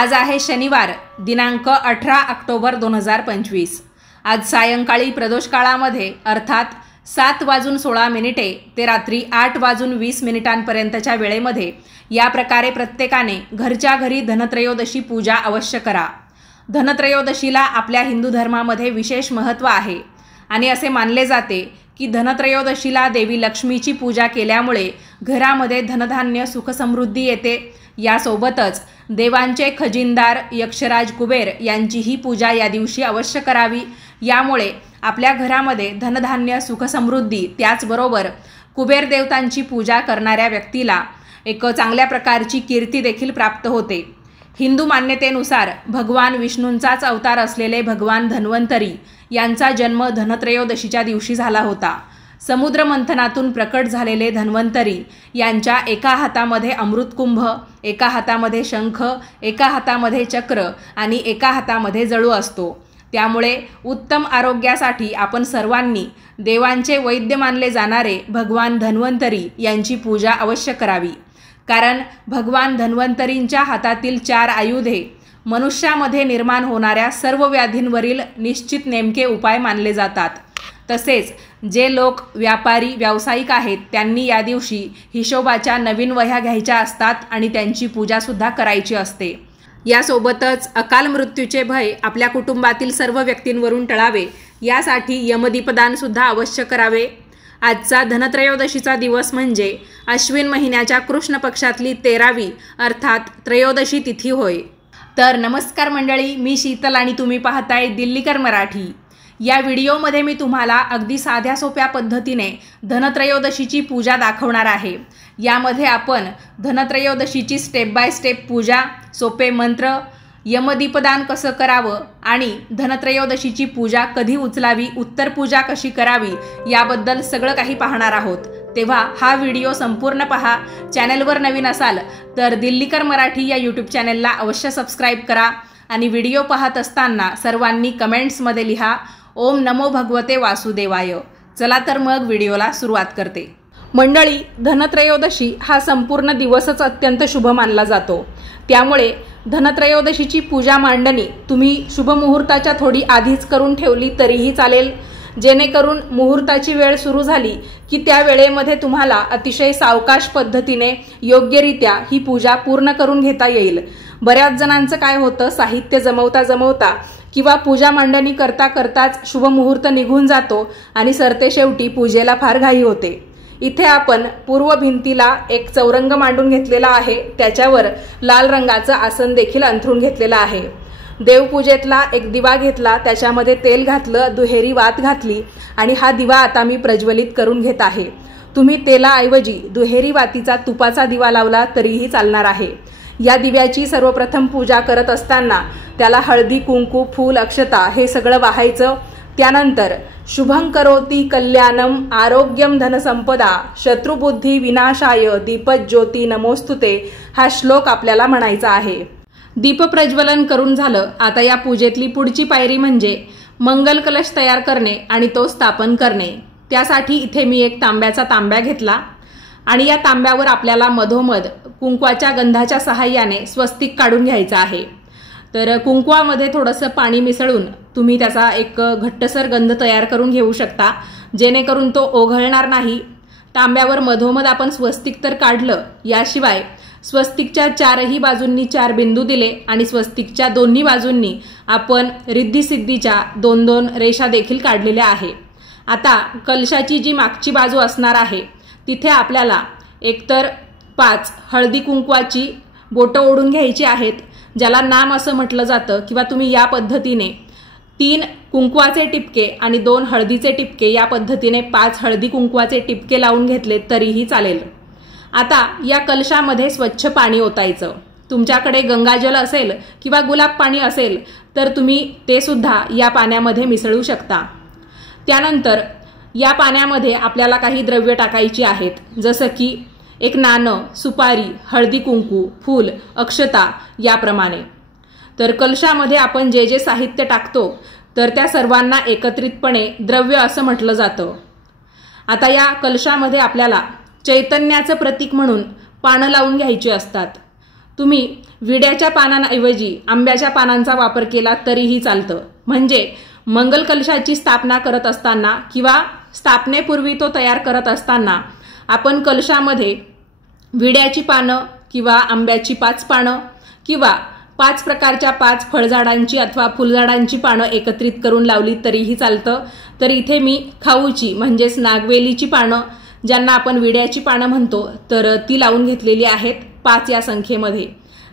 आज आहे शनिवार दिनांक 18 ऑक्टोबर 2025। आज सायंकाळी प्रदोष काळामध्ये अर्थात 7:16 ते रात्री 8:20 वेळेमध्ये या प्रकारे प्रत्येकाने घरच्या घरी धनत्रयोदशी पूजा अवश्य करा। धनत्रयोदशीला आपल्या हिंदू धर्मामध्ये विशेष महत्त्व आहे आणि असे मानले जाते की धनत्रयोदशीला देवी लक्ष्मीची पूजा केल्यामुळे घरामध्ये धनधान्य सुखसमृद्धी येते। यासोबतच देवांचे खजिनदार यक्षराज कुबेर यांचीही पूजा या दिवशी अवश्य करावी। यामुळे आपल्या घरामध्ये धनधान्य सुखसमृद्धी त्याचबरोबर कुबेर देवतांची पूजा करणाऱ्या व्यक्तीला एक चांगल्या प्रकारची कीर्ती देखील प्राप्त होते। हिंदू मान्यतेनुसार भगवान विष्णूंचाच अवतार असलेले भगवान धन्वंतरी यांचा जन्म धनत्रयोदशीच्या दिवशी झाला होता। समुद्र मंथनातून प्रकट झालेले धन्वंतरी यांच्या एका हातामध्ये अमृतकुंभ, एका हातामध्ये शंख, एका हातामध्ये चक्र आणि एका हातामध्ये जळू असतो। त्यामुळे उत्तम आरोग्यासाठी आपण सर्वांनी देवांचे वैद्य मानले जाणारे भगवान धन्वंतरी यांची पूजा अवश्य करावी। कारण भगवान धन्वंतरींच्या हातातील 4 आयुधे मनुष्यामध्ये निर्माण होणाऱ्या सर्व व्याधींवरील निश्चित नेमके उपाय मानले जातात। तसेच जे लोक व्यापारी व्यावसायिक आहेत त्यांनी या दिवशी हिशोबाच्या नवीन वह्या घ्यायच्या असतात आणि त्यांची पूजासुद्धा करायची असते। यासोबतच अकाल मृत्यूचे भय आपल्या कुटुंबातील सर्व व्यक्तींवरून टळावे यासाठी यमदीपदानसुद्धा अवश्य करावे। आजचा धनत्रयोदशीचा दिवस म्हणजे अश्विन महिन्याच्या कृष्ण पक्षातली 13वी अर्थात त्रयोदशी तिथी होय। तर नमस्कार मंडळी, मी शीतल आणि तुम्ही पाहताय दिल्लीकर मराठी। या व्हिडिओमध्ये मी तुम्हाला अगदी साध्या सोप्या पद्धतीने धनत्रयोदशीची पूजा दाखवणार आहे। यामध्ये आपण धनत्रयोदशीची स्टेप बाय स्टेप पूजा, सोपे मंत्र, यमदीपदान कसं करावं आणि धनत्रयोदशीची पूजा कधी उचलावी, उत्तर पूजा कशी करावी याबद्दल सगळं काही पाहणार आहोत। तेव्हा हा व्हिडिओ संपूर्ण पहा। चॅनलवर नवीन असाल तर दिल्लीकर मराठी या यूट्यूब चॅनलला अवश्य सबस्क्राईब करा आणि व्हिडिओ पाहत असताना सर्वांनी कमेंट्समध्ये लिहा ओम नमो भगवते वासुदेवाय। चला तर मग व्हिडिओला सुरुवात करते। मंडळी, धनत्रयोदशी हा संपूर्ण दिवसच अत्यंत शुभ मानला जातो। त्यामुळे धनत्रयोदशीची पूजा मांडणी तुम्ही शुभ मुहूर्ताच्या थोडी आधीच करून ठेवली तरीही चालेल, जेणेकरून मुहूर्ताची वेळ सुरू झाली की त्या वेळेमध्ये तुम्हाला अतिशय सावकाश पद्धतीने योग्यरित्या ही पूजा पूर्ण करून घेता येईल। बऱ्याच जणांचं काय होतं, साहित्य जमवता जमवता किंवा पूजा मांडणी करता करताच शुभ मुहूर्त निघून जातो आणि सरतेशेवटी पूजेला फार घाई होते। इथे आपण पूर्व भिंतीला एक चौरंग मांडून घेतलेला आहे, त्याच्यावर लाल रंगाचं आसन देखील अंथरून घेतलेलं आहे। देवपूजेतला एक दिवा घेतला, त्याच्यामध्ये तेल घातलं, दुहेरी वात घातली आणि हा दिवा आता मी प्रज्वलित करून घेत आहे। तुम्ही तेलाऐवजी दुहेरी वातीचा तुपाचा दिवा लावला तरीही चालणार आहे। या दिव्याची सर्वप्रथम पूजा करत असताना त्याला हळदी, कुंकू, फूल, अक्षता हे सगळं वाहायचं। त्यानंतर शुभं करोति कल्याणम आरोग्यम धनसंपदा शत्रुबुद्धी विनाशाय दीपज्योती नमोस्तुते हा श्लोक आपल्याला म्हणायचा आहे। दीप प्रज्वलन करून झालं, आता या पूजेतली पुढची पायरी म्हणजे मंगल कलश तयार करणे आणि तो स्थापन करणे। त्यासाठी इथे मी एक तांब्याचा तांब्या घेतला आणि या तांब्यावर आपल्याला मधोमध कुंकवाच्या गंधाच्या सहाय्याने स्वस्तिक काढून घ्यायचं आहे। तर कुंकवामध्ये थोडंसं पाणी मिसळून तुम्ही त्याचा एक घट्टसर गंध तयार करून घेऊ शकता, जेणेकरून तो ओघळणार नाही। तांब्यावर मधोमध आपण स्वस्तिक तर काढलं, याशिवाय स्वस्तिकच्या 4ही बाजूंनी 4 बिंदू दिले आणि स्वस्तिकच्या दोन्ही बाजूंनी आपण रिद्धिसिद्धीच्या 2-2 रेषा देखील काढलेल्या आहे। आता कलशाची जी मागची बाजू असणार आहे तिथे आपल्याला एकतर 5 हळदी कुंकवाची बोटं ओढून घ्यायची आहेत, ज्याला नाम असं म्हटलं जातं, किंवा तुम्ही या पद्धतीने 3 कुंकवाचे टिपके आणि 2 हळदीचे टिपके या पद्धतीने 5 हळदी कुंकवाचे टिपके लावून घेतले तरीही चालेल। आता या कलशामध्ये स्वच्छ पाणी ओतायचं। तुमच्याकडे गंगाजल असेल किंवा गुलाब पाणी असेल तर तुम्ही ते सुद्धा या पाण्यामध्ये मिसळू शकता। त्यानंतर या पाण्यामध्ये आपल्याला काही द्रव्य टाकायची आहेत, जसं की एक नाणं, सुपारी, हळदी कुंकू, फूल, अक्षता याप्रमाणे। तर कलशामध्ये आपण जे जे साहित्य टाकतो तर त्या सर्वांना एकत्रितपणे द्रव्य असं म्हटलं जातं। आता या कलशामध्ये आपल्याला चैतन्याचं प्रतीक म्हणून पानं लावून घ्यायची असतात। तुम्ही विड्याच्या पानांऐवजी आंब्याच्या पानांचा वापर केला तरीही चालतं। म्हणजे मंगल कलशाची स्थापना करत असताना किंवा स्थापनेपूर्वी तो तयार करत असताना आपण कलशामध्ये विड्याची पानं किंवा आंब्याची 5 पानं किंवा 5 प्रकारच्या 5 फळझाडांची अथवा फुलझाडांची पानं एकत्रित करून लावली तरीही चालतं। तर इथे मी खाऊची म्हणजेच नागवेलीची पानं, ज्यांना आपण विड्याची पानं म्हणतो, तर ती लावून घेतलेली आहेत 5 या संख्येमध्ये।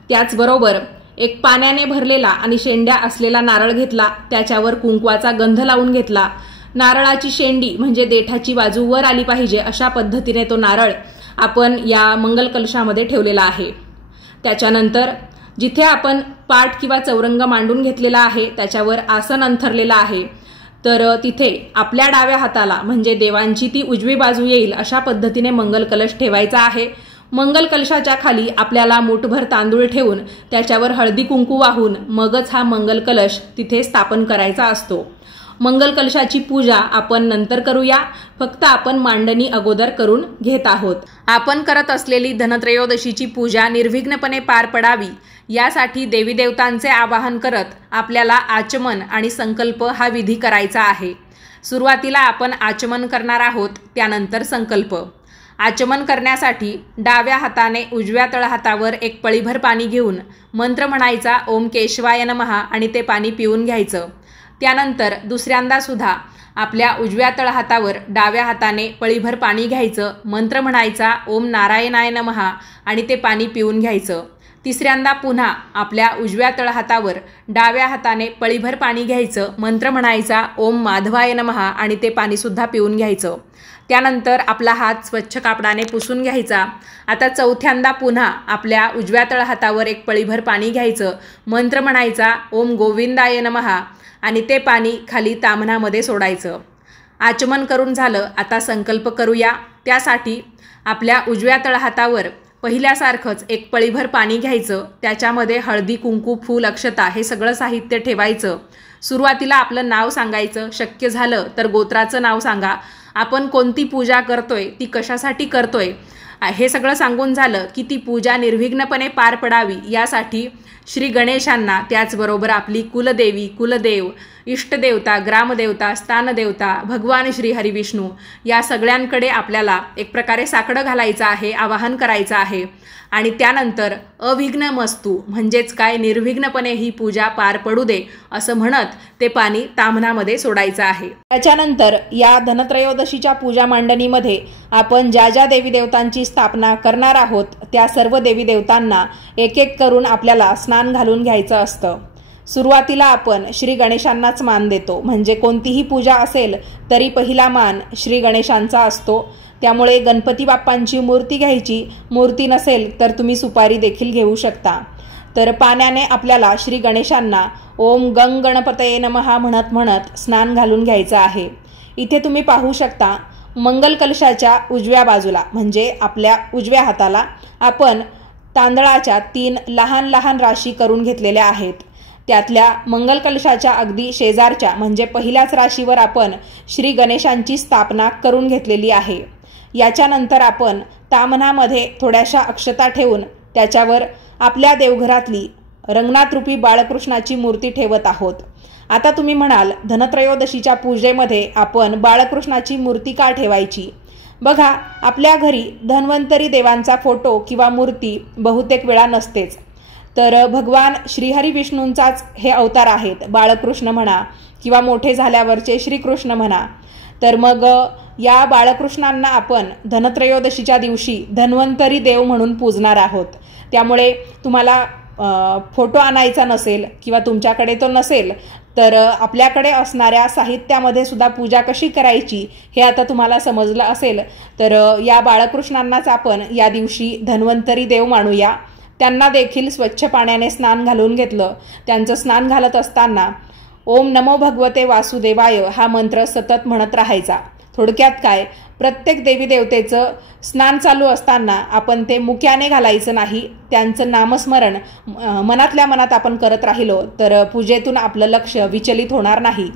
त्याचबरोबर एक पाण्याने भरलेला आणि शेंड्या असलेला नारळ घेतला, त्याच्यावर कुंकवाचा गंध लावून घेतला। नारळाची शेंडी म्हणजे देठाची बाजू वर आली पाहिजे अशा पद्धतीने तो नारळ आपण या मंगल कलशामध्ये ठेवलेला आहे। त्याच्यानंतर जिथे आपण पाट किंवा चौरंग मांडून घेतलेला आहे त्याच्यावर आसन अंथरलेला आहे, तर तिथे आपल्या डाव्या हाताला म्हणजे देवांची ती उजवी बाजू येईल अशा पद्धतीने मंगल कलश ठेवायचा आहे। मंगल कलशाच्या खाली आपल्याला मुठभर तांदूळ ठेवून त्याच्यावर हळदी कुंकू वाहून मगच हा मंगल कलश तिथे स्थापन करायचा असतो। मंगल कलशाची पूजा आपण नंतर करूया, फक्त आपण मांडणी अगोदर करून घेत आहोत। आपण करत असलेली धनत्रयोदशीची पूजा निर्विघ्नपणे पार पडावी यासाठी देवी देवतांचे आवाहन करत आपल्याला आचमन आणि संकल्प हा विधी करायचा आहे। सुरुवातीला आपण आचमन करणार आहोत, त्यानंतर संकल्प। आचमन करण्यासाठी डाव्या हाताने उजव्या तळहातावर एक पळीभर पाणी घेऊन मंत्र म्हणायचा ओम केशवाय नमः आणि ते पाणी पिऊन घ्यायचं। त्यानंतर दुसऱ्यांदा सुद्धा आपल्या उजव्या तळहातावर डाव्या हाताने पळीभर पाणी घ्यायचं, मंत्र म्हणायचा ओम नारायणाय नमः आणि ते पाणी पिऊन घ्यायचं। तिसऱ्यांदा पुन्हा आपल्या उजव्या तळहातावर डाव्या हाताने पळीभर पाणी घ्यायचं, मंत्र म्हणायचा ओम माधवाय नमः आणि ते पाणीसुद्धा पिऊन घ्यायचं। त्यानंतर आपला हात स्वच्छ कापडाने पुसून घ्यायचा। आता चौथ्यांदा पुन्हा आपल्या उजव्या तळहातावर एक पळीभर पाणी घ्यायचं, मंत्र म्हणायचा ओम गोविंदाय नमः आणि ते पाणी खाली ताम्हणामध्ये सोडायचं। आचमन करून झालं, आता संकल्प करूया। त्यासाठी आपल्या उजव्या तळहातावर पहिल्यासारखंच एक पळीभर पाणी घ्यायचं, त्याच्यामध्ये हळदी कुंकू फूल अक्षता हे सगळं साहित्य ठेवायचं। सुरुवातीला आपलं नाव सांगायचं, शक्य झालं तर गोत्राचं नाव सांगा, आपण कोणती पूजा करतोय ती कशासाठी करतोय हे सगळं सांगून झालं की ती पूजा निर्विघ्नपणे पार पडावी यासाठी श्री गणेशांना, त्याचबरोबर आपली कुलदेवी, कुलदेव, इष्टदेवता, ग्रामदेवता, स्थानदेवता, भगवान श्री हरिविष्णू या सगळ्यांकडे आपल्याला एक प्रकारे साकडं घालायचं आहे, आवाहन करायचं आहे आणि त्यानंतर अविघ्नमस्तु म्हणजेच काय निर्विघ्नपणे ही पूजा पार पडू दे असं म्हणत ते पाणी ताम्हणामध्ये सोडायचं आहे। त्याच्यानंतर या धनत्रयोदशीच्या पूजा मांडणीमध्ये आपण ज्या ज्या देवी देवतांची स्थापना करणार आहोत त्या सर्व देवी देवतांना एक एक करून आपल्याला स्नान घालून घ्यायचं असतं। सुरुवातीला आपण श्री गणेशांनाच मान देतो, म्हणजे कोणतीही पूजा असेल तरी पहिला मान श्री गणेशांचा असतो। त्यामुळे गणपती बाप्पांची मूर्ती घ्यायची, मूर्ती नसेल तर तुम्ही सुपारी देखील घेऊ शकता। तर पाण्याने आपल्याला श्री गणेशांना ओम गंग गणपतये नमः म्हणत म्हणत स्नान घालून घ्यायचं आहे। इथे तुम्ही पाहू शकता मंगल कलशाच्या उजव्या बाजूला म्हणजे आपल्या उजव्या हाताला आपण तांदळाच्या 3 लहान लहान राशी करून घेतलेल्या आहेत। त्यातल्या मंगल कलशाच्या अगदी शेजारच्या म्हणजे पहिल्याच राशीवर आपण श्री गणेशांची स्थापना करून घेतलेली आहे। याच्यानंतर आपण ताम्हणामध्ये थोड्याशा अक्षता ठेवून त्याच्यावर आपल्या देवघरातली रंगनाथ रूपी बाळकृष्णाची मूर्ती ठेवत आहोत। आता तुम्ही म्हणाल धनत्रयोदशीच्या पूजेमध्ये आपण बाळकृष्णाची मूर्ती का ठेवायची? बघा, आपल्या घरी धन्वंतरी देवांचा फोटो किंवा मूर्ती बहुतेक वेळा नसतेच, तर भगवान श्रीहरी विष्णूंचाच हे अवतार आहेत, बाळकृष्ण म्हणा किंवा मोठे झाल्यावरचे श्रीकृष्ण म्हणा। तर मग या बाळकृष्णांना आपण धनत्रयोदशीच्या दिवशी धन्वंतरी देव म्हणून पूजणार आहोत। त्यामुळे तुम्हाला फोटो आणायचा नसेल किंवा तुमच्याकडे तो नसेल तर आपल्याकडे असणाऱ्या साहित्यामध्ये सुद्धा पूजा कशी करायची हे आता तुम्हाला समजलं असेल। तर या बाळकृष्णांनाच आपण या दिवशी धन्वंतरी देव मानूया। त्यांना देखील स्वच्छ पाण्याने स्नान घालून घेतलं। त्यांचं स्नान घालत असताना ओम नमो भगवते वासुदेवाय हा मंत्र सतत म्हणत राहायचा। थोडक्यात काय, प्रत्येक देवी देवतेचं स्नान चालू असताना आपण ते मुक्याने घालायचं नाही, त्यांचं नामस्मरण मनातल्या मनात आपण करत राहिलो तर पूजेतून आपलं लक्ष विचलित होणार नाही।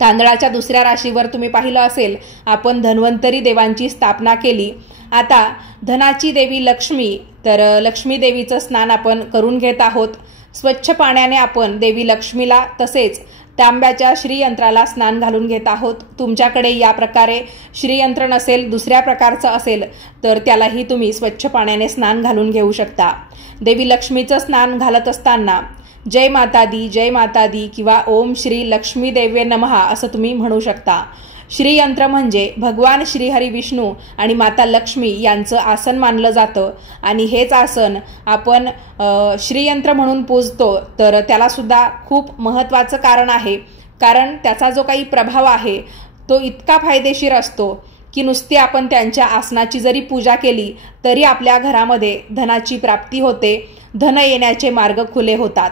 तांदळाच्या दुसऱ्या राशीवर तुम्ही पाहिलं असेल आपण धन्वंतरी देवांची स्थापना केली। आता धनाची देवी लक्ष्मी तर लक्ष्मी देवीचं स्नान आपण करून घेत आहोत। स्वच्छ पाण्याने आपण देवी लक्ष्मीला तसेच तांब्याच्या श्रीयंत्राला स्नान घालून घेत आहोत। तुमच्याकडे या प्रकारे श्रीयंत्र नसेल, दुसऱ्या प्रकारचं असेल तर त्यालाही तुम्ही स्वच्छ पाण्याने स्नान घालून घेऊ शकता। देवी लक्ष्मीचं स्नान घालत असताना जय माता दी किंवा ओम श्री लक्ष्मी देवे नमः असं तुम्ही म्हणू शकता। श्रीयंत्र म्हणजे भगवान श्रीहरी विष्णू आणि माता लक्ष्मी यांचं आसन मानलं जातं आणि हेच आसन आपण श्रीयंत्र म्हणून पूजतो। तर त्याला सुद्धा खूप महत्त्वाचं कारण आहे, कारण त्याचा जो काही प्रभाव आहे तो इतका फायदेशीर असतो की नुसती आपण त्यांच्या आसनाची जरी पूजा केली तरी आपल्या घरामध्ये धनाची प्राप्ती होते, धन येण्याचे मार्ग खुले होतात।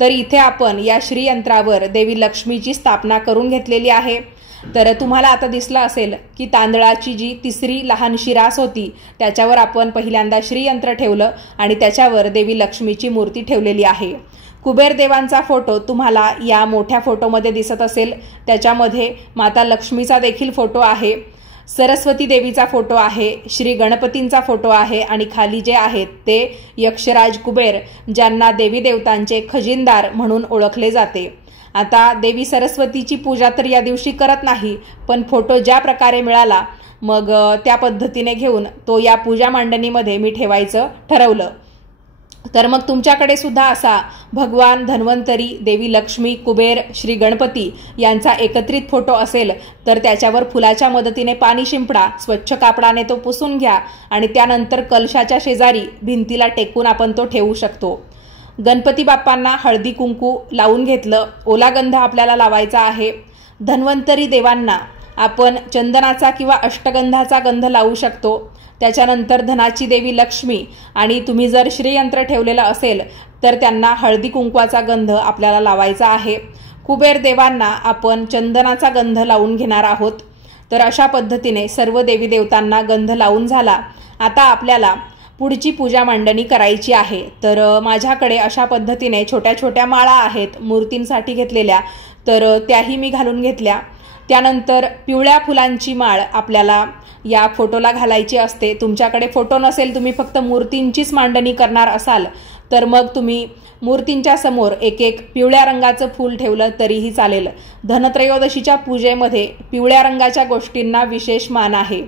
तर इथे आपण या श्रीयंत्रावर देवी लक्ष्मीची स्थापना करून घेतलेली आहे। तर तुम्हाला आता दिसलं असेल की तांदळाची जी तिसरी लहानशी रास होती त्याच्यावर आपण पहिल्यांदा श्रीयंत्र ठेवलं आणि त्याच्यावर देवी लक्ष्मीची मूर्ती ठेवलेली आहे। कुबेर देवांचा फोटो तुम्हाला या मोठ्या फोटोमध्ये दिसत असेल, त्याच्यामध्ये माता लक्ष्मीचा देखील फोटो आहे, सरस्वती देवीचा फोटो आहे, श्री गणपतींचा फोटो आहे आणि खाली जे आहेत ते यक्षराज कुबेर, ज्यांना देवी देवतांचे खजिनदार म्हणून ओळखले जाते। आता देवी सरस्वतीची पूजा तर या दिवशी करत नाही, पण फोटो ज्या प्रकारे मिळाला मग त्या पद्धतीने घेऊन तो या पूजा मांडणीमध्ये मी ठेवायचं ठरवलं। तर मग तुमच्याकडे सुद्धा असा भगवान धन्वंतरी, देवी लक्ष्मी, कुबेर, श्री गणपती यांचा एकत्रित फोटो असेल तर त्याच्यावर फुलाच्या मदतीने पाणी शिंपडा, स्वच्छ कापडाने तो पुसून घ्या आणि त्यानंतर कलशाच्या शेजारी भिंतीला टेकून आपण तो ठेवू शकतो। गणपती बाप्पांना हळदी कुंकू लावून घेतलं, ओला गंध आपल्याला लावायचा आहे। धन्वंतरी देवांना आपण चंदनाचा किंवा अष्टगंधाचा गंध लावू शकतो। त्याच्यानंतर धनाची देवी लक्ष्मी आणि तुम्ही जर श्रीयंत्र ठेवलेलं असेल तर त्यांना हळदी कुंकवाचा गंध आपल्याला लावायचा आहे। कुबेर देवांना आपण चंदनाचा गंध लावून घेणार आहोत। तर अशा पद्धतीने सर्व देवी देवतांना गंध लावून झाला। आता आपल्याला पुढची पूजा मांडणी करायची आहे। तर माझ्याकडे अशा पद्धतीने छोट्या छोट्या माळा आहेत मूर्तींसाठी घेतलेल्या, तर त्याही मी घालून घेतल्या। त्यानंतर पिवळ्या फुलांची माळ आपल्याला या फोटोला घालायची असते। तुमच्याकडे फोटो नसेल, तुम्ही फक्त मूर्तींचीच मांडणी करणार असाल तर मग तुम्ही मूर्तींच्या समोर एक एक पिवळ्या रंगाचं फूल ठेवलं तरीही चालेल। धनत्रयोदशीच्या पूजेमध्ये पिवळ्या रंगाच्या गोष्टींना विशेष मान आहे।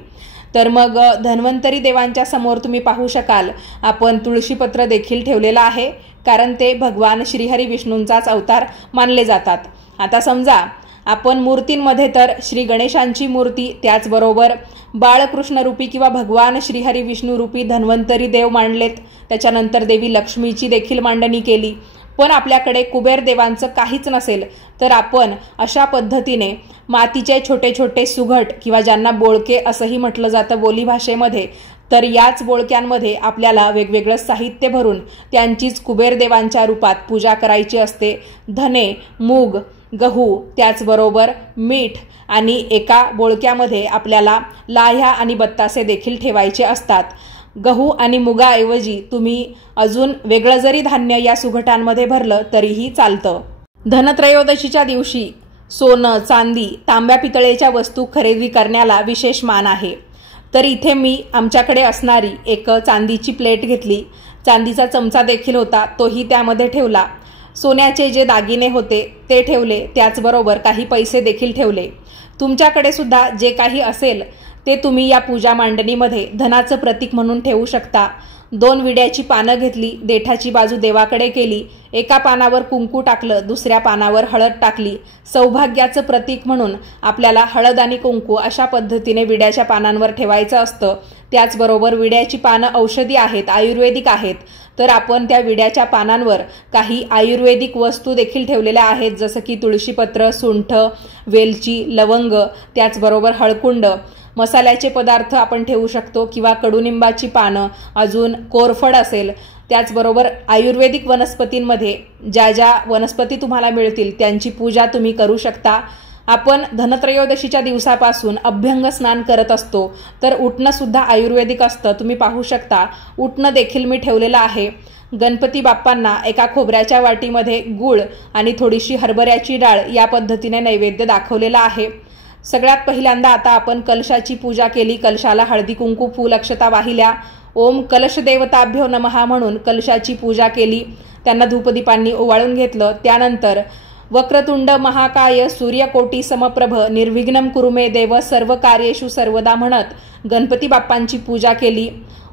तर मग धन्वंतरी देवांच्या समोर तुम्ही पाहू शकाल आपण तुळशीपत्र देखील ठेवलेलं आहे, कारण ते भगवान श्रीहरी विष्णूंचाच अवतार मानले जातात। आता समजा आपण मूर्तींमध्ये तर श्री गणेशांची मूर्ती, त्याचबरोबर बाळकृष्ण रूपी किंवा भगवान श्रीहरी विष्णू रूपी धन्वंतरी देव मांडलेत, त्याच्यानंतर देवी लक्ष्मीची देखील मांडणी केली, पण आपल्याकडे कुबेर देवांचं काहीच नसेल तर आपण अशा पद्धतीने मातीचे छोटे छोटे सुघट किंवा ज्यांना बोळके असंही म्हटलं जातं बोलीभाषेमध्ये, तर याच बोळक्यांमध्ये आपल्याला वेगवेगळं साहित्य भरून त्यांचीच कुबेर देवांच्या रूपात पूजा करायची असते। धने, मूग, गहू, त्याचबरोबर मीठ आणि एका बोळक्यामध्ये आपल्याला लाह्या आणि बत्तासे देखील ठेवायचे असतात। गहू आणि मुगाऐवजी तुम्ही अजून वेगळं जरी धान्य या सुघटांमध्ये भरलं तरीही चालतं। धनत्रयोदशीच्या दिवशी सोनं, चांदी, तांब्या पितळेच्या वस्तू खरेदी करण्याला विशेष मान आहे। तर इथे मी आमच्याकडे असणारी एक चांदीची प्लेट घेतली, चांदीचा चमचा देखील होता तोही त्यामध्ये ठेवला, सोन्याचे जे दागिने होते ते ठेवले, त्याचबरोबर काही पैसे देखील ठेवले। तुमच्याकडे सुद्धा जे काही असेल ते तुम्ही या पूजा मांडणीमध्ये धनाचं प्रतीक म्हणून ठेवू शकता। 2 विड्याची पानं घेतली, देठाची बाजू देवाकडे केली, एका पानावर कुंकू टाकलं, दुसऱ्या पानावर हळद टाकली। सौभाग्याचं प्रतीक म्हणून आपल्याला हळद आणि कुंकू अशा पद्धतीने विड्याच्या पानांवर ठेवायचं असतं। त्याचबरोबर विड्याची पानं औषधी आहेत, आयुर्वेदिक आहेत, तर आपण त्या विड्याच्या पानांवर काही आयुर्वेदिक वस्तू देखील ठेवलेल्या आहेत, जसं की तुळशीपत्र, सुंठ, वेलची, लवंग, त्याचबरोबर हळकुंड, मसाल्याचे पदार्थ आपण ठेवू शकतो किंवा कडुनिंबाची पानं, अजून कोरफड असेल, त्याचबरोबर आयुर्वेदिक वनस्पतींमध्ये ज्या ज्या वनस्पती तुम्हाला मिळतील त्यांची पूजा तुम्ही करू शकता। आपण धनत्रयोदशीच्या दिवसापासून अभ्यंग स्नान करत असतो, तर उटणं सुद्धा आयुर्वेदिक असतं, तुम्ही पाहू शकता उटणं देखील मी ठेवलेलं आहे। गणपती बाप्पांना एका खोबऱ्याच्या वाटीमध्ये गूळ आणि थोडीशी हरभऱ्याची डाळ या पद्धतीने नैवेद्य दाखवलेला आहे। सगळ्यात पहिल्यांदा आता आपण कलशाची पूजा केली, कलशाला हळदी कुंकू फूल अक्षता वाहिल्या, ओम कलशदेवताभ्यो नमः म्हणून कलशाची पूजा केली, त्यांना धूपदीपांनी ओवाळून घेतलं। त्यानंतर वक्रतुंड महाकाय सूर्यकोटी समप्रभ निर्विघ्नं कुरु मे देव सर्व कार्येषु सर्वदा म्हणत गणपती बाप्पांची पूजा केली।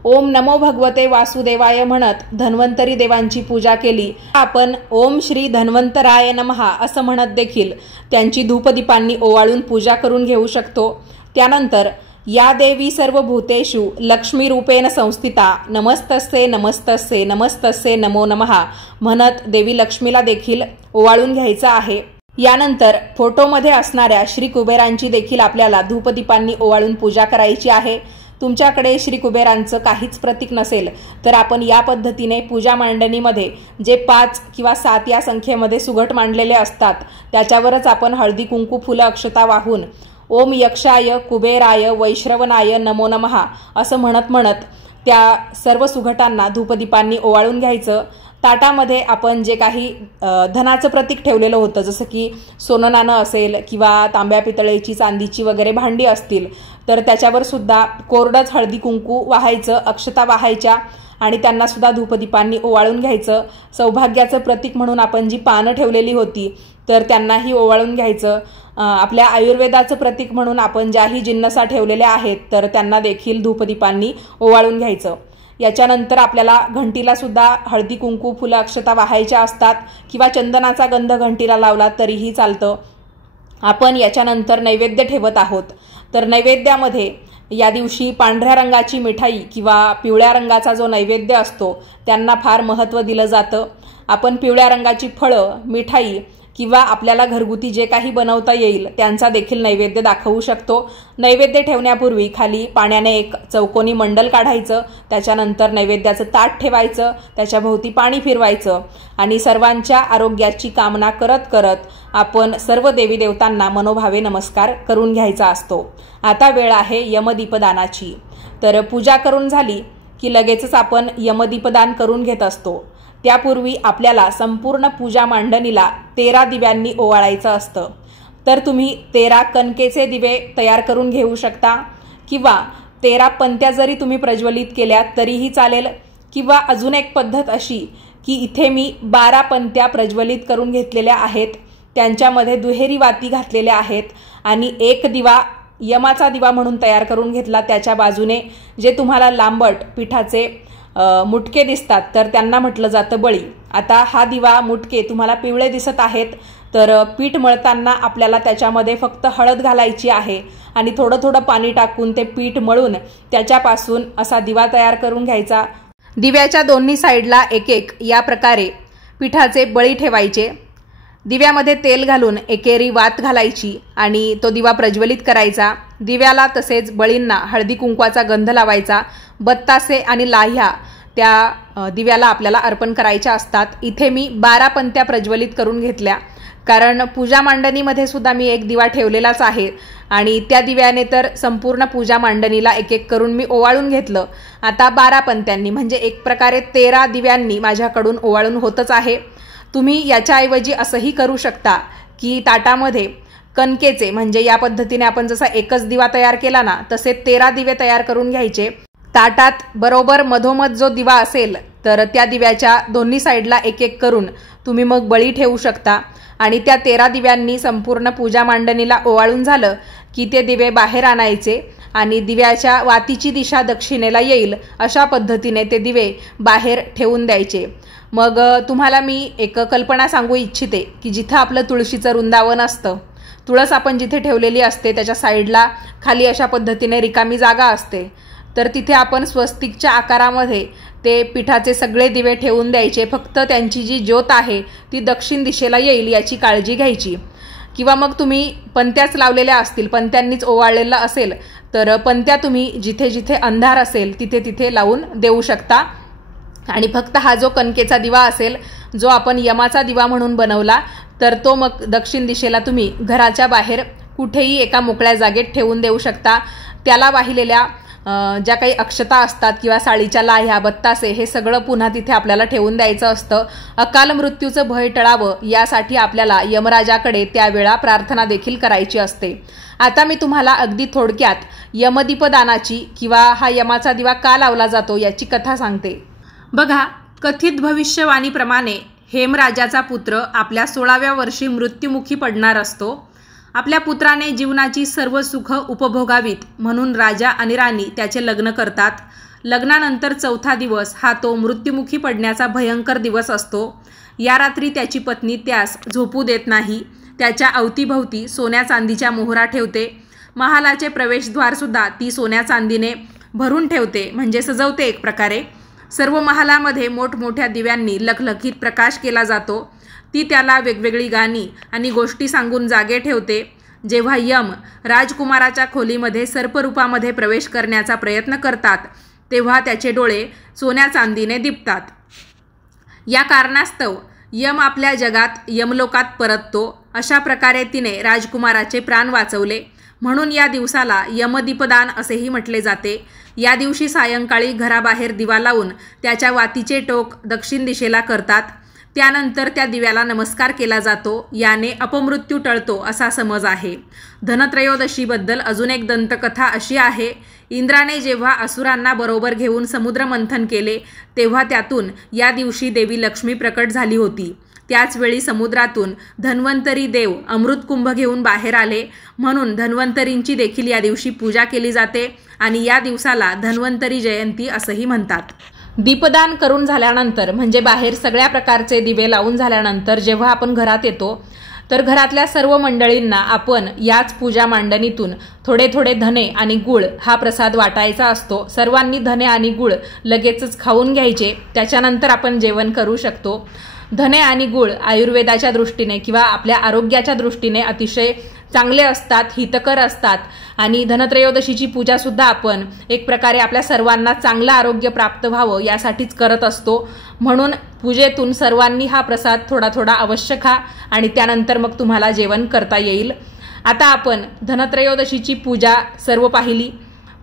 ओम नमो भगवते वासुदेवाय म्हणत धन्वंतरी देवांची पूजा केली। आपण ओम श्री धन्वंतराय नमः असं म्हणत देखील त्यांची धूपदीपांनी ओवाळून पूजा करून घेऊ शकतो। त्यानंतर या देवी सर्व भूतेषु लक्ष्मी रूपेण संस्थिता नमस्तस्ये नमस्तस्ये नमस्तस्ये नमो नमः म्हणत देवी लक्ष्मीला देखील ओवाळून घ्यायचं आहे। यानंतर फोटोमध्ये असणाऱ्या श्री कुबेरांची देखील आपल्याला धूपदीपांनी ओवाळून पूजा करायची आहे। तुमच्याकडे श्री कुबेरांचं काहीच प्रतीक नसेल तर आपण या पद्धतीने पूजा मांडणीमध्ये जे 5 किंवा 7 या संख्येमध्ये सुघट मांडलेले असतात त्याच्यावरच आपण हळदी कुंकू फुलं अक्षता वाहून ओम यक्षाय कुबेराय वैश्रवणाय नमो नमः असं म्हणत त्या सर्व सुघटांना धूपदीपांनी ओवाळून घ्यायचं। ताटामध्ये आपण जे काही धनाचं प्रतीक ठेवलेलं होतं जसं की सोनं नाणं असेल किंवा तांब्या पितळेची चांदीची वगैरे भांडी असतील तर त्याच्यावर सुद्धा कोरडंच हळदी कुंकू वाहायचं, अक्षता वाहायच्या आणि त्यांना सुद्धा धूपदीपांनी ओवाळून घ्यायचं। सौभाग्याचं प्रतीक म्हणून आपण जी पानं ठेवलेली होती तर त्यांनाही ओवाळून घ्यायचं। आपल्या आयुर्वेदाचं प्रतीक म्हणून आपण ज्याही जिन्नसा ठेवलेल्या आहेत तर त्यांना देखील धूपदीपांनी ओवाळून घ्यायचं। याच्यानंतर आपल्याला घंटीला सुद्धा हळदी कुंकू फुलं अक्षता वाहायच्या असतात किंवा चंदनाचा गंध घंटीला लावला तरीही चालतं। आपण याच्यानंतर नैवेद्य ठेवत आहोत तर नैवेद्यामध्ये या दिवशी पांढऱ्या रंगाची मिठाई किंवा पिवळ्या रंगाचा जो नैवेद्य असतो त्यांना फार महत्त्व दिलं जातं। आपण पिवळ्या रंगाची फळं, मिठाई किंवा आपल्याला घरगुती जे काही बनवता येईल त्यांचा देखील नैवेद्य दाखवू शकतो। नैवेद्य ठेवण्यापूर्वी खाली पाण्याने एक चौकोनी मंडल काढायचं, त्याच्यानंतर नैवेद्याचं ताट ठेवायचं, त्याच्याभोवती पाणी फिरवायचं आणि सर्वांच्या आरोग्याची कामना करत करत आपण सर्व देवी देवतांना मनोभावे नमस्कार करून घ्यायचा असतो। आता वेळ आहे यमदीपदानाची। तर पूजा करून झाली की लगेचच आपण यमदीपदान करून घेत असतो। त्यापूर्वी आपल्याला संपूर्ण पूजा मांडणीला 13 दिव्यांनी ओवाळायचं असतं। तर तुम्ही 13 कणकेचे दिवे तयार करून घेऊ शकता किंवा 13 पंत्या जरी तुम्ही प्रज्वलित केल्या तरीही चालेल किंवा अजून एक पद्धत अशी की इथे मी 12 पंत्या प्रज्वलित करून घेतलेल्या आहेत, त्यांच्यामध्ये दुहेरी वाती घातलेल्या आहेत आणि एक दिवा यमाचा दिवा म्हणून तयार करून घेतला। त्याच्या बाजूने जे तुम्हाला लांबट पिठाचे मुटके दिसतात तर त्यांना म्हटलं जातं बळी। आता हा दिवा मुटके तुम्हाला पिवळे दिसत आहेत तर पीठ मळताना आपल्याला त्याच्यामध्ये फक्त हळद घालायची आहे आणि थोडं थोडं पाणी टाकून ते पीठ मळून त्याच्यापासून असा दिवा तयार करून घ्यायचा। दिव्याच्या दोन्ही साईडला एक एक या प्रकारे पिठाचे बळी ठेवायचे। दिव्यामध्ये तेल घालून एकेरी वात घालायची आणि तो दिवा प्रज्वलित करायचा। दिव्याला तसेच बळींना हळदी कुंकवाचा गंध लावायचा। बत्तासे आणि लाह्या त्या दिव्याला आपल्याला अर्पण करायच्या असतात। इथे मी 12 पंत्या प्रज्वलित करून घेतल्या कारण पूजा मांडणीमध्ये सुद्धा मी एक दिवा ठेवलेलाच आहे आणि त्या दिव्याने तर संपूर्ण पूजा मांडणीला एक एक करून मी ओवाळून घेतलं। आता 12 पंत्यांनी म्हणजे एक प्रकारे 13 दिव्यांनी माझ्याकडून ओवाळून होतच आहे। तुम्ही याच्याऐवजी असंही करू शकता की ताटामध्ये कणकेचे म्हणजे या पद्धतीने आपण जसा एकच दिवा तयार केला ना तसे 13 दिवे तयार करून घ्यायचे। ताटात बरोबर मधोमध जो दिवा असेल तर त्या दिव्याच्या दोन्ही साईडला एक एक करून तुम्ही मग बळी ठेवू शकता आणि त्या 13 दिव्यांनी संपूर्ण पूजा मांडणीला ओवाळून झालं की ते दिवे बाहेर आणायचे आणि दिव्याच्या वातीची दिशा दक्षिणेला येईल अशा पद्धतीने ते दिवे बाहेर ठेवून द्यायचे। मग तुम्हाला मी एक कल्पना सांगू इच्छिते की जिथं आपलं तुळशीचं वृंदावन असतं, तुळस आपण जिथे ठेवलेली असते त्याच्या साईडला खाली अशा पद्धतीने रिकामी जागा असते तर तिथे आपण स्वस्तिकच्या आकारामध्ये ते पिठाचे सगळे दिवे ठेवून द्यायचे। फक्त त्यांची जी ज्योत आहे ती दक्षिण दिशेला येईल याची काळजी घ्यायची। किंवा मग तुम्ही पंत्याच लावलेल्या असतील, पंत्यांनीच ओवाळलेलं असेल तर पंत्या तुम्ही जिथे जिथे अंधार असेल तिथे तिथे लावून देऊ शकता आणि फक्त हा जो कणकेचा दिवा असेल जो आपण यमाचा दिवा म्हणून बनवला तर तो मग दक्षिण दिशेला तुम्ही घराच्या बाहेर कुठेही एका मोकळ्या जागेत ठेवून देऊ शकता। त्याला वाहिलेल्या ज्या काही अक्षता असतात किंवा साळीच्या लाह्या, बत्तासे हे सगळं पुन्हा तिथे आपल्याला ठेवून द्यायचं असतं. अकाल मृत्यूचं भय टळावं यासाठी आपल्याला यमराजाकडे त्यावेळा प्रार्थना देखील करायची असते. आता मी तुम्हाला अगदी थोडक्यात यमदीपदानाची किंवा हा यमाचा दिवा का लावला जातो याची कथा सांगते. बघा, कथित भविष्यवाणीप्रमाणे हेमराजाचा पुत्र आपल्या 16व्या वर्षी मृत्युमुखी पडणार असतो. आपल्या पुत्राने जीवनाची सर्व सुख उपभोगावीत म्हणून राजा आणि राणी त्याचे लग्न करतात. लग्नानंतर 4था दिवस हा तो मृत्युमुखी पडण्याचा भयंकर दिवस असतो. या रात्री त्याची पत्नी त्यास झोपू देत नाही. त्याच्या अवतीभवती सोन्या चांदीच्या मोहरा ठेवते. महालाचे प्रवेशद्वारसुद्धा ती सोन्या चांदीने भरून ठेवते, म्हणजे सजवते एक प्रकारे. सर्व महालामध्ये मोठमोठ्या दिव्यांनी लखलखीत प्रकाश केला जातो. ती त्याला वेगवेगळी गाणी आणि गोष्टी सांगून जागे ठेवते. जेव्हा यम राजकुमाराच्या खोलीमध्ये सर्परूपामध्ये प्रवेश करण्याचा प्रयत्न करतात तेव्हा त्याचे डोळे सोन्या चांदीने दिपतात. या कारणास्तव यम आपल्या जगात यमलोकात परततो. अशा प्रकारे तिने राजकुमाराचे प्राण वाचवले. म्हणून या दिवसाला यमदीपदान असेही म्हटले जाते. या दिवशी सायंकाळी घराबाहेर दिवा लावून त्याच्या वातीचे टोक दक्षिण दिशेला करतात. त्यानंतर त्या दिव्याला नमस्कार केला जातो. याने अपमृत्यू टळतो असा समज आहे. धनत्रयोदशीबद्दल अजून एक दंतकथा अशी आहे. इंद्राने जेव्हा असुरांना बरोबर घेऊन समुद्र मंथन केले तेव्हा त्यातून या दिवशी देवी लक्ष्मी प्रकट झाली होती. त्याचवेळी समुद्रातून धन्वंतरी देव अमृतकुंभ घेऊन बाहेर आले. म्हणून धन्वंतरींची देखील या दिवशी पूजा केली जाते आणि या दिवसाला धन्वंतरी जयंती असंही म्हणतात. दीपदान करून झाल्यानंतर म्हणजे बाहेर सगळ्या प्रकारचे दिवे लावून झाल्यानंतर जेव्हा आपण घरात येतो तर घरातल्या सर्व मंडळींना आपण याच पूजा मांडणीतून थोडे थोडे धने आणि गुळ हा प्रसाद वाटायचा असतो. सर्वांनी धने आणि गुळ लगेचच खाऊन घ्यायचे. त्याच्यानंतर आपण जेवण करू शकतो. धने आणि गुळ आयुर्वेदाच्या दृष्टीने किंवा आपल्या आरोग्याच्या दृष्टीने अतिशय चांगले असतात, हितकर असतात. आणि धनत्रयोदशीची पूजासुद्धा आपण एक प्रकारे आपल्या सर्वांना चांगलं आरोग्य प्राप्त व्हावं यासाठीच करत असतो. म्हणून पूजेतून सर्वांनी हा प्रसाद थोडा थोडा अवश्य खा आणि त्यानंतर मग तुम्हाला जेवण करता येईल. आता आपण धनत्रयोदशीची पूजा सर्व पाहिली.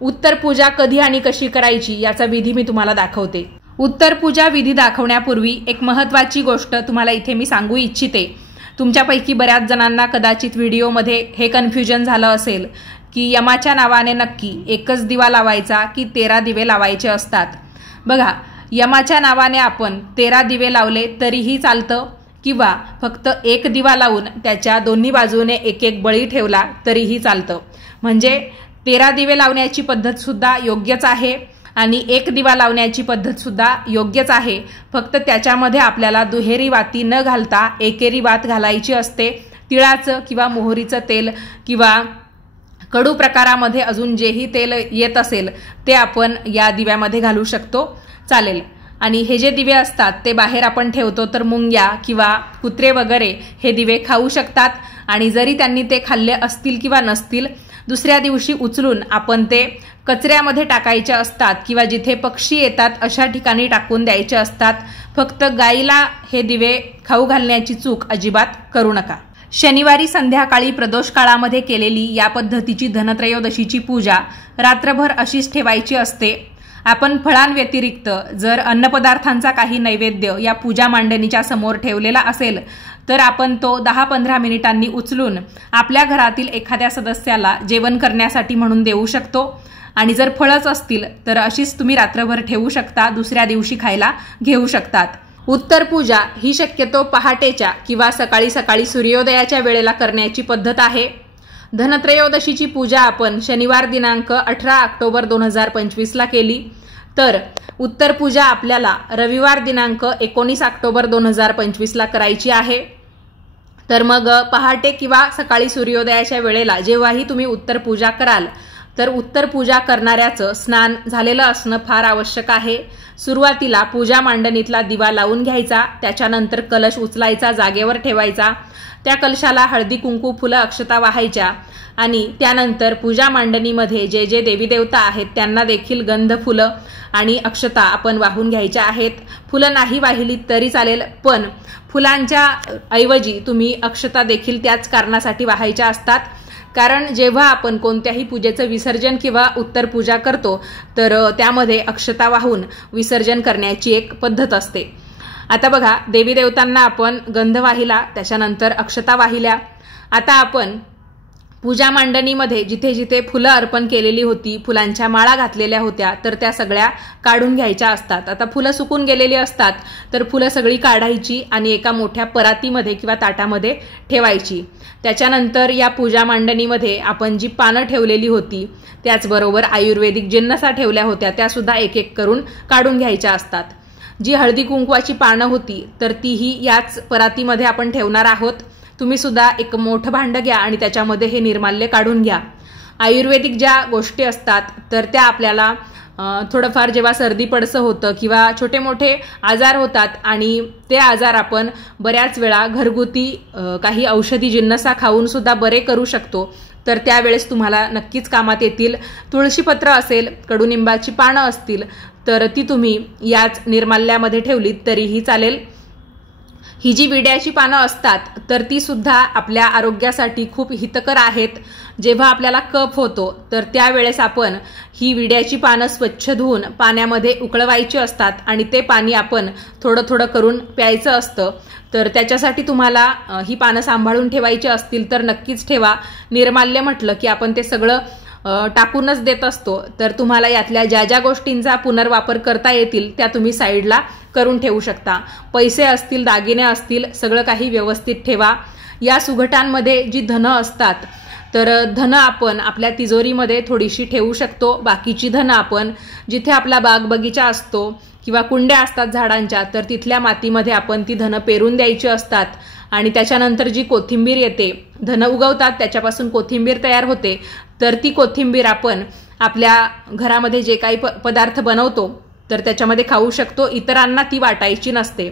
उत्तर पूजा कधी आणि कशी करायची याचा विधी मी तुम्हाला दाखवते. उत्तर पूजा विधी दाखवण्यापूर्वी एक महत्त्वाची गोष्ट तुम्हाला इथे मी सांगू इच्छिते. तुमच्यापैकी बऱ्याच जणांना कदाचित व्हिडिओमध्ये हे कन्फ्युजन झालं असेल की यमाच्या नावाने नक्की एकच दिवा लावायचा की 13 दिवे लावायचे असतात. बघा, यमाच्या नावाने आपण 13 दिवे लावले तरीही चालतं किंवा फक्त एक दिवा लावून त्याच्या दोन्ही बाजूने एक एक बळी ठेवला तरीही चालतं. म्हणजे 13 दिवे लावण्याची पद्धतसुद्धा योग्यच आहे आणि एक दिवा लावण्याची पद्धतसुद्धा योग्यच आहे. फक्त त्याच्यामध्ये आपल्याला दुहेरी वाती न घालता एकेरी वात घालायची असते. तिळाचं किंवा मोहरीचं तेल किंवा कडू प्रकारामध्ये अजून जेही तेल येत असेल ते आपण या दिव्यामध्ये घालू शकतो, चालेल. आणि हे जे दिवे असतात ते बाहेर आपण ठेवतो तर मुंग्या किंवा कुत्रे वगैरे हे दिवे खाऊ शकतात. आणि जरी त्यांनी ते खाल्ले असतील किंवा नसतील, दुसऱ्या दिवशी उचलून आपण ते कचऱ्यामध्ये टाकायचे असतात किंवा जिथे पक्षी येतात अशा ठिकाणी टाकून द्यायचे असतात. फक्त गाईला हे दिवे खाऊ घालण्याची चूक अजिबात करू नका. शनिवारी संध्याकाळी प्रदोष काळामध्ये केलेली या पद्धतीची धनत्रयोदशीची पूजा रात्रभर अशीच ठेवायची असते. आपण फळांव्यतिरिक्त जर अन्नपदार्थांचा काही नैवेद्य या पूजा मांडणीच्या समोर ठेवलेला असेल तर आपण तो 10-15 मिनिटांनी उचलून आपल्या घरातील एखाद्या सदस्याला जेवण करण्यासाठी म्हणून देऊ शकतो. आणि जर फळच असतील तर अशीच तुम्ही रात्रभर ठेवू शकता, दुसऱ्या दिवशी खायला घेऊ शकतात. उत्तर पूजा ही शक्यतो पहाटेच्या किंवा सकाळी सकाळी सूर्योदयाच्या वेळेला करण्याची पद्धत आहे. धनत्रयोदशीची पूजा आपण शनिवार दिनांक 18 ऑक्टोबर 2025 केली तर उत्तर पूजा आपल्याला रविवार दिनांक 19 ऑक्टोबर 2025 करायची आहे. तर मग पहाटे किंवा सकाळी सूर्योदयाच्या वेळेला जेव्हाही तुम्ही उत्तर पूजा कराल तर उत्तर पूजा करणाऱ्याचं स्नान झालेलं असणं फार आवश्यक आहे. सुरुवातीला पूजा मांडणीतला दिवा लावून घ्यायचा, त्याच्यानंतर कलश उचलायचा, जागेवर ठेवायचा. त्या कलशाला हळदी कुंकू फुलं अक्षता वाहायच्या आणि त्यानंतर पूजा मांडणीमध्ये जे जे देवी देवता आहेत त्यांना देखील गंध फुलं आणि अक्षता आपण वाहून घ्यायच्या आहेत. फुलं नाही वाहिली तरी चालेल, पण फुलांच्या ऐवजी तुम्ही अक्षता देखील त्याच कारणासाठी वाहायच्या असतात. कारण जेव्हा आपण कोणत्याही पूजेचं विसर्जन किंवा उत्तर पूजा करतो तर त्यामध्ये अक्षता वाहून विसर्जन करण्याची एक पद्धत असते। आता बघा, देवी देवतांना आपण गंध वाहिला, त्याच्यानंतर अक्षता वाहिल्या। आता आपण पूजा मांडणीमध्ये जिथे जिथे फुलं अर्पण केलेली होती, फुलांच्या माळा घातलेल्या होत्या, तर त्या सगळ्या काढून घ्यायच्या असतात। आता फुलं सुकून गेलेली असतात तर फुलं सगळी काढायची आणि एका मोठ्या परातीमध्ये किंवा ताटामध्ये ठेवायची। त्याच्यानंतर या पूजा मांडणीमध्ये आपण जी पानं ठेवलेली होती, त्याचबरोबर आयुर्वेदिक जिन्नसा ठेवल्या होत्या, त्या सुद्धा एक एक करून काढून घ्यायच्या असतात। जी हळदी कुंकवाची पानं होती तर तीही याच परातीमध्ये आपण ठेवणार आहोत। तुम्ही सुद्धा एक मोठं भांडं घ्या आणि त्याच्यामध्ये हे निर्माल्य काढून घ्या। आयुर्वेदिक ज्या गोष्टी असतात तर त्या आपल्याला थोडंफार जेव्हा सर्दी पडसं होतं किंवा छोटे मोठे आजार होतात आणि ते आजार आपण बऱ्याच वेळा घरगुती काही औषधी जिन्नसा खाऊन सुद्धा बरे करू शकतो, तर त्यावेळेस तुम्हाला नक्कीच कामात येतील। तुळशीपत्र असेल, कडुनिंबाची पानं असतील तर ती तुम्ही याच निर्माल्यामध्ये ठेवलीत तरीही चालेल। ही जी विड्याची पानं असतात तर ती सुद्धा आपल्या आरोग्यासाठी खूप हितकर आहेत। जेव्हा आपल्याला कफ होतो तर त्यावेळेस आपण ही विड्याची पानं स्वच्छ धुवून पाण्यामध्ये उकळवायची असतात आणि ते पाणी आपण थोडं थोडं करून प्यायचं असतं। तर त्याच्यासाठी तुम्हाला ही पानं सांभाळून ठेवायची असतील तर नक्कीच ठेवा। निर्माल्य म्हटलं की आपण ते सगळं टाकूनच देत असतो, तर तुम्हाला यातल्या ज्या ज्या गोष्टींचा पुनर्वापर करता येतील त्या तुम्ही साईडला करून ठेवू शकता। पैसे असतील, दागिने असतील, सगळं काही व्यवस्थित ठेवा। या सुघटांमध्ये जी धनं असतात तर धनं आपण आपल्या तिजोरीमध्ये थोडीशी ठेवू शकतो। बाकीची धनं आपण जिथे आपला बाग बगीचा असतो किंवा कुंड्या असतात झाडांच्या तर तिथल्या मातीमध्ये आपण ती धनं पेरून द्यायची असतात। आणि त्याच्यानंतर जी कोथिंबीर येते, धनं उगवतात त्याच्यापासून कोथिंबीर तयार होते, तर ती कोथिंबीर आपण आपल्या घरामध्ये जे काही पदार्थ बनवतो तर त्याच्यामध्ये खाऊ शकतो, इतरांना ती वाटायची नसते।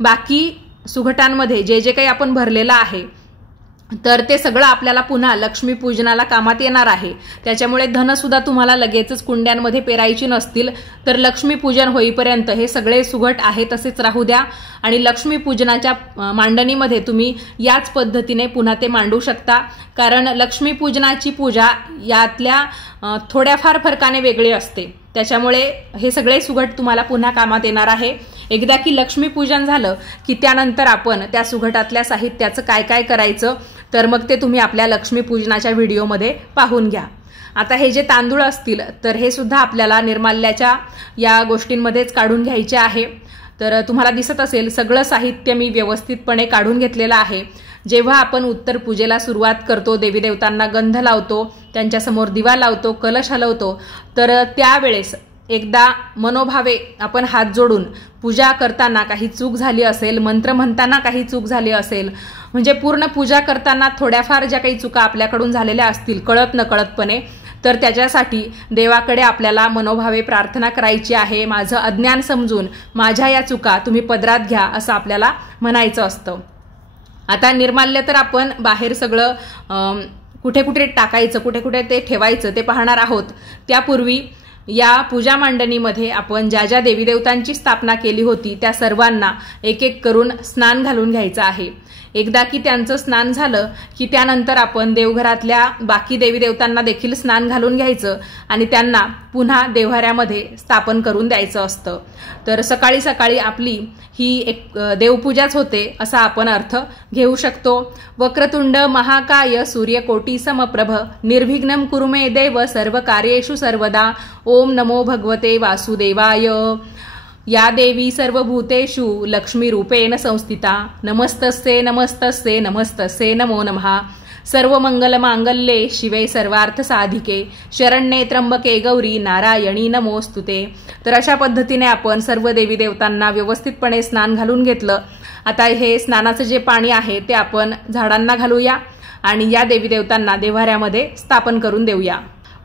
बाकी सुघटांमध्ये जे जे काही आपण भरलेलं आहे तर ते सगळं आपल्याला पुन्हा लक्ष्मीपूजनाला कामात येणार आहे। त्याच्यामुळे धनसुद्धा तुम्हाला लगेचच कुंड्यांमध्ये पेरायची नसतील, तर लक्ष्मीपूजन होईपर्यंत हे सगळे सुघट आहे तसेच राहू द्या आणि लक्ष्मीपूजनाच्या मांडणीमध्ये तुम्ही याच पद्धतीने पुन्हा ते मांडू शकता। कारण लक्ष्मीपूजनाची पूजा यातल्या थोड्याफार फरकाने वेगळी असते, त्याच्यामुळे हे सगळे सुघट तुम्हाला पुन्हा कामात येणार आहे। एकदा की लक्ष्मीपूजन झालं की त्यानंतर आपण त्या सुघटातल्या साहित्याचं काय काय करायचं तर मग ते तुम्ही आपल्या लक्ष्मीपूजनाच्या व्हिडिओमध्ये पाहून घ्या। आता हे जे तांदूळ असतील तर हे सुद्धा आपल्याला निर्माल्याच्या या गोष्टींमध्येच काढून घ्यायचे आहे। तर तुम्हाला दिसत असेल सगळं साहित्य मी व्यवस्थितपणे काढून घेतलेलं आहे। जेव्हा आपण उत्तर पूजेला सुरुवात करतो, देवी देवतांना गंध लावतो, त्यांच्यासमोर दिवा लावतो, कलश हलवतो, तर त्यावेळेस एकदा मनोभावे आपण हात जोडून पूजा करताना काही चूक झाली असेल, मंत्र म्हणताना काही चूक झाली असेल, म्हणजे पूर्ण पूजा करताना थोड्याफार ज्या काही चुका आपल्याकडून झालेल्या असतील कळत नकळतपणे, तर त्याच्यासाठी देवाकडे आपल्याला मनोभावे प्रार्थना करायची आहे। माझं अज्ञान समजून माझ्या या चुका तुम्ही पदरात घ्या असं आपल्याला म्हणायचं असतं। आता निर्माल्य तर आपण बाहेर सगळं कुठे कुठे टाकायचं, कुठे कुठे ते ठेवायचं ते पाहणार आहोत। त्यापूर्वी या पूजा मांडणीमध्ये आपण ज्या ज्या देवी देवतांची स्थापना केली होती त्या सर्वांना एक एक करून स्नान घालून घ्यायचं आहे। एकदा की त्यांचं स्नान झालं की त्यानंतर आपण देवघरातल्या बाकी देवी देवतांना देखील स्नान घालून घ्यायचं आणि त्यांना पुन्हा देव्हाऱ्यामध्ये स्थापन करून द्यायचं असतं। तर सकाळी सकाळी आपली ही एक देवपूजाच होते असा आपण अर्थ घेऊ शकतो। वक्रतुंड महाकाय सूर्यकोटी समप्रभ निर्विघ्नं कुरु मे देव सर्व कार्येषु सर्वदा ओम नमो भगवते वासुदेवाय। या देवी सर्वभूतेषु लक्ष्मी रूपेण संस्थिता नमस्तस्ये नमस्तस्ये नमस्तस्ये नमो नमः। सर्वमंगल मांगल्ये शिवे सर्वार्थ साधिके शरण्ये त्र्यंबके गौरी नारायणी नमोस्तुते। तर अशा पद्धतीने आपण सर्व देवी देवतांना व्यवस्थितपणे स्नान घालून घेतलं। आता हे स्नानाचं जे पाणी आहे ते आपण झाडांना घालूया आणि या देवी देवतांना देव्हाऱ्यामध्ये स्थापन करून देऊया।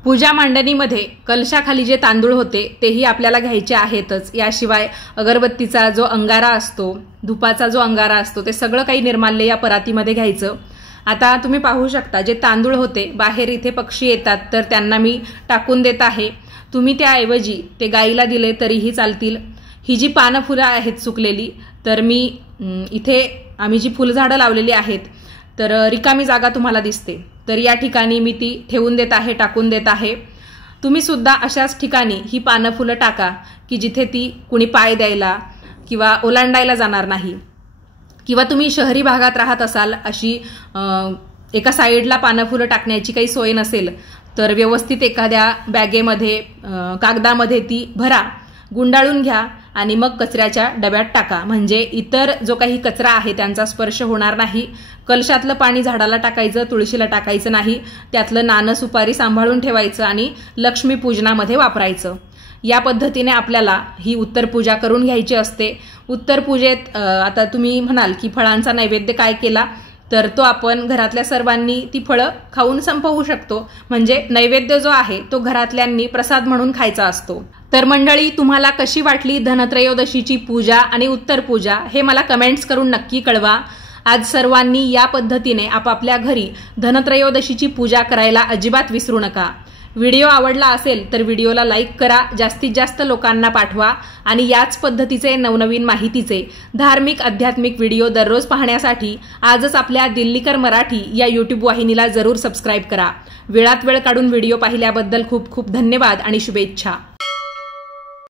पूजा मांडणीमध्ये कलशाखाली जे तांदूळ होते तेही आपल्याला घ्यायचे आहेतच। याशिवाय अगरबत्तीचा जो अंगारा असतो, धुपाचा जो अंगारा असतो, ते सगळं काही निर्माल्य या परातीमध्ये घ्यायचं। आता तुम्ही पाहू शकता जे तांदूळ होते, बाहेर इथे पक्षी येतात तर त्यांना मी टाकून देत आहे। तुम्ही त्याऐवजी ते गाईला दिले तरीही चालतील। ही जी पानं फुलं आहेत सुकलेली, तर मी इथे आम्ही जी फुलझाडं लावलेली आहेत तर रिकामी जागा तुम्हाला दिसते, तर या ठिकाणी मी ती ठेवून देत आहे, टाकून देत आहे। तुम्ही सुद्धा अशाच ठिकाणी ही पानं फुलं टाका की जिथे ती कुणी पाय द्यायला किंवा ओलांडायला जाणार नाही। किंवा तुम्ही शहरी भागात राहत असाल, अशी एका साईडला पानं फुलं टाकण्याची काही सोय नसेल, तर व्यवस्थित एखाद्या बॅगेमध्ये कागदामध्ये ती भरा, गुंडाळून घ्या आणि मग कचऱ्याच्या डब्यात टाका। म्हणजे इतर जो काही कचरा आहे त्यांचा स्पर्श होणार नाही। कलशातलं पाणी झाडाला टाकायचं, तुळशीला टाकायचं नाही। त्यातलं नाणं सुपारी सांभाळून ठेवायचं आणि लक्ष्मीपूजनामध्ये वापरायचं। या पद्धतीने आपल्याला ही उत्तर पूजा करून घ्यायची असते। उत्तर पूजेत आता तुम्ही म्हणाल की फळांचा नैवेद्य काय केला, तर तो आपण घरातल्या सर्वांनी ती फळं खाऊन संपवू शकतो। म्हणजे नैवेद्य जो आहे तो घरातल्यांनी प्रसाद म्हणून खायचा असतो। तर मंडळी, तुम्हाला कशी वाटली धनत्रयोदशीची पूजा आणि उत्तर पूजा हे मला कमेंट्स करून नक्की कळवा। आज सर्वांनी या पद्धतीने आपापल्या घरी धनत्रयोदशीची पूजा करायला अजिबात विसरू नका। व्हिडिओ आवडला असेल तर व्हिडिओला लाईक करा, जास्तीत जास्त लोकांना पाठवा आणि याच पद्धतीचे नवनवीन माहितीचे धार्मिक आध्यात्मिक व्हिडिओ दररोज पाहण्यासाठी आजच आपल्या दिल्लीकर मराठी या YouTube वाहिनीला जरूर सबस्क्राईब करा। वेळात वेळ काढून व्हिडिओ पाहिल्याबद्दल खूप खूप धन्यवाद आणि शुभेच्छा।